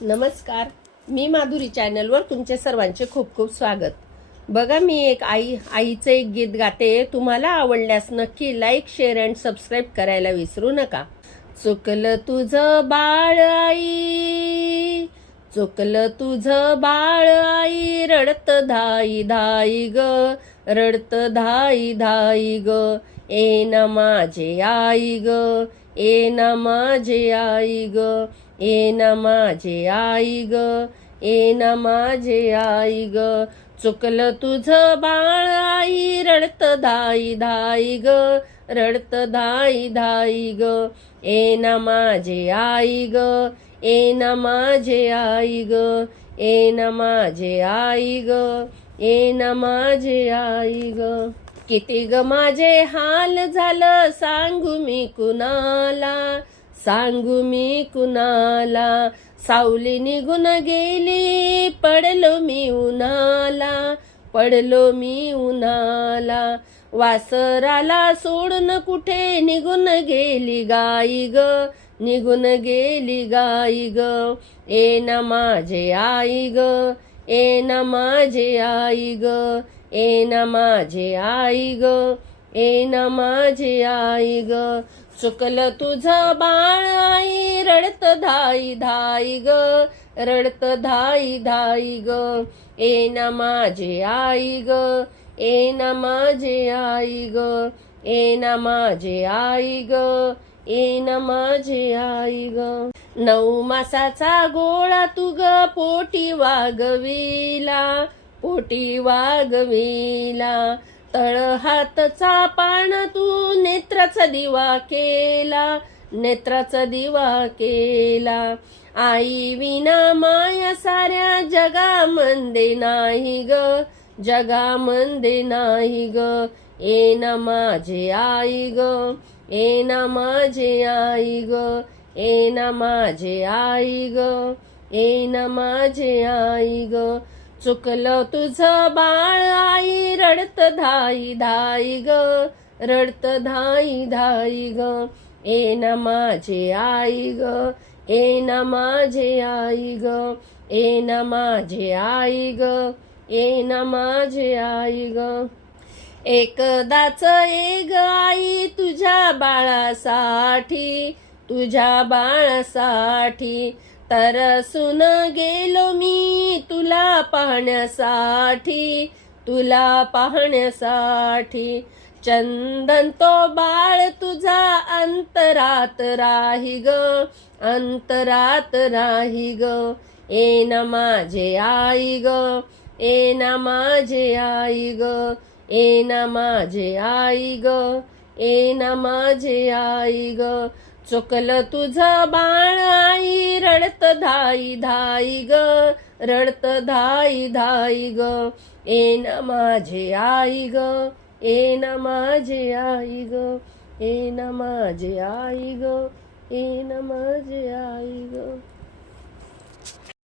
नमस्कार. मी माधुरी चॅनलवर तुमचे सर्वांचे खूप खूप स्वागत. बघा मी एक आई आईचं एक गीत गाते. तुम्हाला आवडल्यास नक्की लाईक शेअर अँड सबस्क्राईब करायला विसरू नका. चुकलं तुझं बाळ आई चुकलं तुझं बाळ आई रडत धाई धाई ग रडत धाई धाई ग. ए ना माझे आई ग ए ना माझे आई ग. ए ना माझे आई ग ए ना माझे आई ग. चुकलं तुझं बाळ आई रडत धाई धाई ग रडत धाई धाई ग. ए ना माझे आई ग ए ना माझे आई ग ए ना माझे आई ग ए ना माझे आई ग. किती ग माझे हाल झालं सांगू मी कुणाला? सांगू मी कुणाला? सावली निघून गेली पडलो मी उन्हाला. पडलो मी उन्हाला. वासराला सोडून कुठे निघून गेली गाई ग? निघून गेली गाई ग. ए ना माझे आई ग. ए ना माझे आई ग. ए ना माझे आई ग. ए ना माझे आई ग. चुकलं तुझं बाळ आई रडत धाई धाई ग रडत धाई धाई ग. ए ना माझे आई ग ए ना माझे आई ग ए ना माझे आई ग ए ना माझे आई ग. नऊ मासाचा गोळा तू ग पोटी वागविला पोटी वागविला. तळहातचा पाण तू नेत्राचा दिवा केला नेत्राचा दिवा केला. आई विना माया साऱ्या जगामध्ये नाही ग जगा मंदे नाही ग. ए ना माझे आई ग ए ना माझे आई ग ए ना माझे आई ग ए ना माझे आई ग. चुकलं तुझं बाळ आई रडत धाई धाई ग रडत धाई धाई ग. ए ना माझे आई ग ए ना माझे आई ग ए ना माझे आई ग ए ना माझे आई ग. एकदाच एक आई तुझ्या बाळासाठी तुझ्या बाळासाठी तर सुन गेलो मी तुला पाहण्यासाठी तुला पाहण्यासाठी. चंदन तो बाळ तुझा अंतरात राही ग अंतरात राही ग. ए ना माझे आई ग ए ना माझे आई ग ए ना माझे आई ग. ए ना माझे आई ग. चोकल तुझा बाळ आई रडत धाई धाई ग. रडत धाई धाई ग. ए ना माझे आई ग. ए ना माझे आई ग. ए ना माझे आई ग. ए ना माझे आई ग.